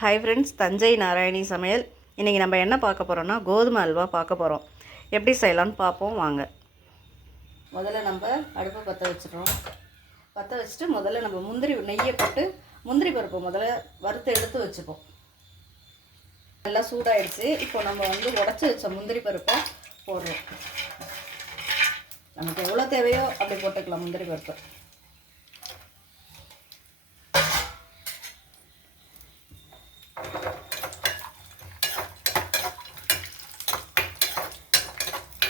Hi friends, Thanjai Narayani சமையல். இன்றைக்கி நம்ம என்ன பார்க்க போகிறோன்னா கோதுமை அல்வா பார்க்க போகிறோம். எப்படி செய்யலான்னு பார்ப்போம் வாங்க. முதல்ல நம்ம அடுப்பை பற்ற வச்சுட்டோம். பற்ற வச்சுட்டு முதல்ல நம்ம நெய்யை போட்டு முந்திரி பருப்பு முதல்ல வறுத்து எடுத்து வச்சுப்போம். நல்லா சூடாயிடுச்சு. இப்போ நம்ம உடச்சி வச்ச முந்திரி பருப்பை போடுறோம். நமக்கு எவ்வளோ தேவையோ அப்படி போட்டுக்கலாம். முந்திரி பருப்பு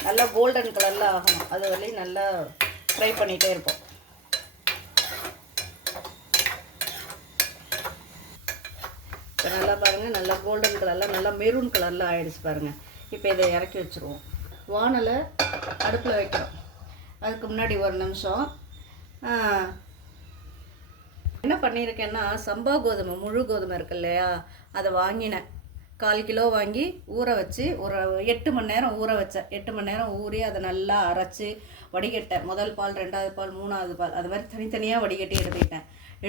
நல்லா கோல்டன் கலரில் ஆகணும். அது வரையும் நல்லா ஃப்ரை பண்ணிகிட்டே இருப்போம். இப்போ நல்லா பாருங்கள், நல்லா கோல்டன் கலரில் நல்லா மெரூன் கலரில் ஆகிடுச்சு பாருங்கள். இப்போ இதை இறக்கி வச்சுருவோம். வானலை அடுப்பில் வைக்கிறோம். அதுக்கு முன்னாடி ஒரு நிமிஷம் என்ன பண்ணியிருக்கேன்னா, சம்பா கோதுமை முழு கோதுமை இருக்கு இல்லையா, அதை வாங்கினேன். 1/4 கிலோ வாங்கி ஊற வச்சு ஒரு 8 மணி நேரம் ஊற வச்சேன். 8 மணி நேரம் ஊறி அதை நல்லா அரைச்சி வடிகட்டேன். முதல் பால், 2வது பால், 3வது பால், அது மாதிரி தனித்தனியாக வடிகட்டி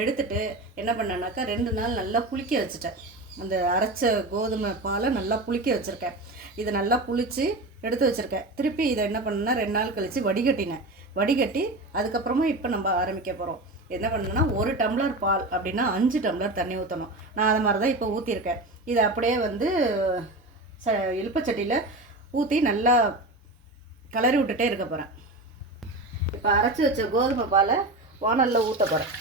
எடுத்துட்டு என்ன பண்ணேன்னாக்கா 2 நாள் நல்லா புளிக்க வச்சுட்டேன். அந்த அரைச்ச கோதுமை பாலை நல்லா புளிக்க வச்சுருக்கேன். இதை நல்லா புளித்து எடுத்து வச்சுருக்கேன். திருப்பி இதை என்ன பண்ணேன்னா 2 நாள் கழித்து வடிகட்டி அதுக்கப்புறமா இப்போ நம்ம ஆரம்பிக்க போகிறோம். என்ன பண்ணணுன்னா 1 டம்ளர் பால் அப்படின்னா 5 டம்ளர் தண்ணி ஊற்றணும். நான் அது மாதிரி தான் இப்போ ஊற்றிருக்கேன். இதை அப்படியே இலுப்பச்சட்டியில் ஊற்றி நல்லா கிளறி விட்டுட்டே இருக்க போகிறேன். இப்போ அரைச்சி வச்ச கோதுமை பாலை வானலில் ஊற்ற போகிறேன்.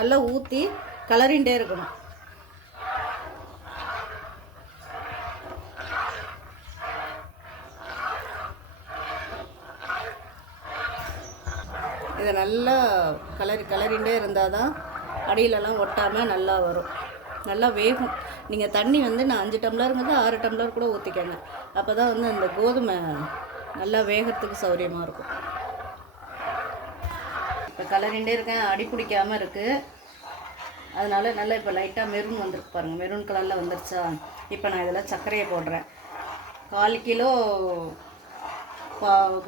நல்லா ஊற்றி கிளறிண்டே இருக்கணும். இதை நல்லா கிளறிண்டே இருந்தால் தான் அடியிலலாம் ஒட்டாமல் நல்லா வரும், நல்லா வேகும். நீங்கள் தண்ணி நான் 5 டம்ளருங்கிறது 6 டம்ளர் கூட ஊற்றிக்கங்க. அப்போ தான் அந்த கோதுமை நல்லா வேகிறதுக்கு சௌரியமாக இருக்கும். இப்போ கிளறிண்டே இருக்கேன், அடி பிடிக்காமல் இருக்குது. அதனால் நல்லா இப்போ லைட்டாக மெரூன் வந்துருக்கு பாருங்கள். மெரூன் கலரில் வந்துருச்சா? இப்போ நான் இதில் சர்க்கரையை போடுறேன். 1/4 கிலோ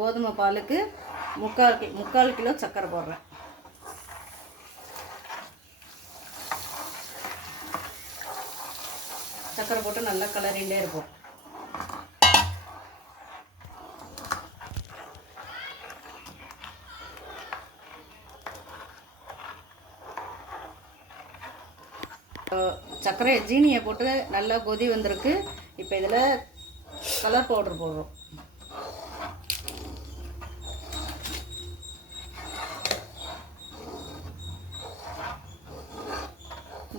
கோதுமை பாலுக்கு 3/4 கிலோ சர்க்கரை போடுறேன். சர்க்கரை போட்டு நல்லா கிளறிண்டே இருப்போம். சர்க்கரை ஜீனியை போட்டு நல்லா கொதி வந்திருக்கு. இப்போ இதில் கலர் பவுடர் போடுறோம்.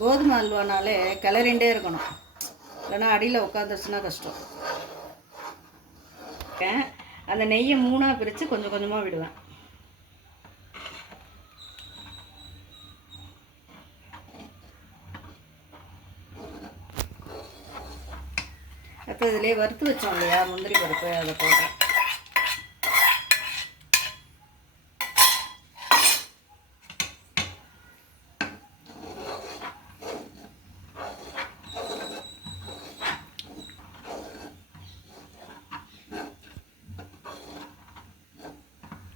கோதுமை அல்வானாலே கிளறிண்டே இருக்கணும், இல்லைன்னா அடியில் உட்காந்துருச்சுன்னா கஷ்டம். அந்த நெய்யை 3ஆக பிரித்து கொஞ்சம் கொஞ்சமாக விடுவேன். அப்போ இதிலே வறுத்து வச்சோம் இல்லையா முந்திரி பருப்பு, அதை போடுறேன்.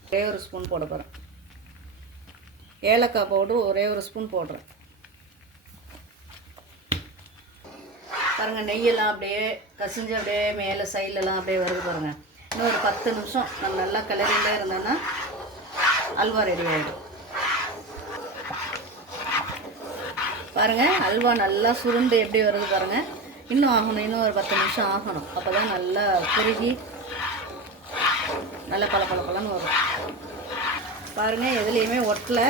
ஒரே ஒரு ஸ்பூன் போட போகிறேன். ஏலக்காய் பவுடர் ஒரே ஒரு ஸ்பூன் போடுறேன். பாருங்கள், நெய்யெல்லாம் அப்படியே கசிஞ்சு அப்படியே மேலே சைட்லலாம் அப்படியே வருது பாருங்கள். இன்னும் ஒரு 10 நிமிஷம் நம்ம நல்லா கிளறிண்டே இருந்தோன்னா அல்வா ரெடி ஆகிடும். பாருங்கள், அல்வா நல்லா சுருண்டு எப்படி வருது பாருங்கள். இன்னும் ஆகணும், இன்னும் ஒரு 10 நிமிஷம் ஆகணும். அப்போ தான் நல்லா குறுகி நல்லா பலன்னு வரும். பாருங்கள், எதுலேயுமே ஒட்டலை.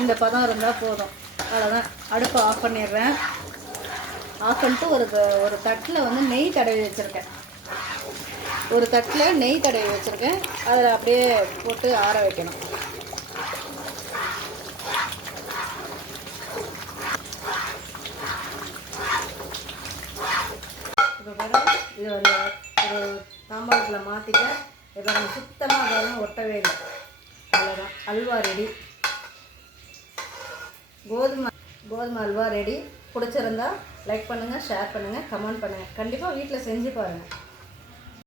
இந்த பதம் இருந்தால் போதும். அவ்வளோதான். அடுப்பை ஆஃப் பண்ணிடுறேன். ஆஃப் பண்ணிட்டு ஒரு தட்டில் நெய் தடவி வச்சுருக்கேன். ஒரு தட்டில் நெய் தடவி வச்சுருக்கேன். அதில் அப்படியே போட்டு ஆற வைக்கணும். இப்போ பாருங்கள், இது ஒரு தாம்பாளத்தில் மாற்றிக்க. இப்போ சுத்தமாக அதெல்லாம் ஒட்டவே இல்லை. அல்வா ரெடி. கோதுமை அல்வா ரெடி. பிடிச்சிருந்தா லைக் பண்ணுங்கள், ஷேர் பண்ணுங்கள், கமெண்ட் பண்ணுங்கள். கண்டிப்பாக வீட்டில் செஞ்சு பாருங்கள்.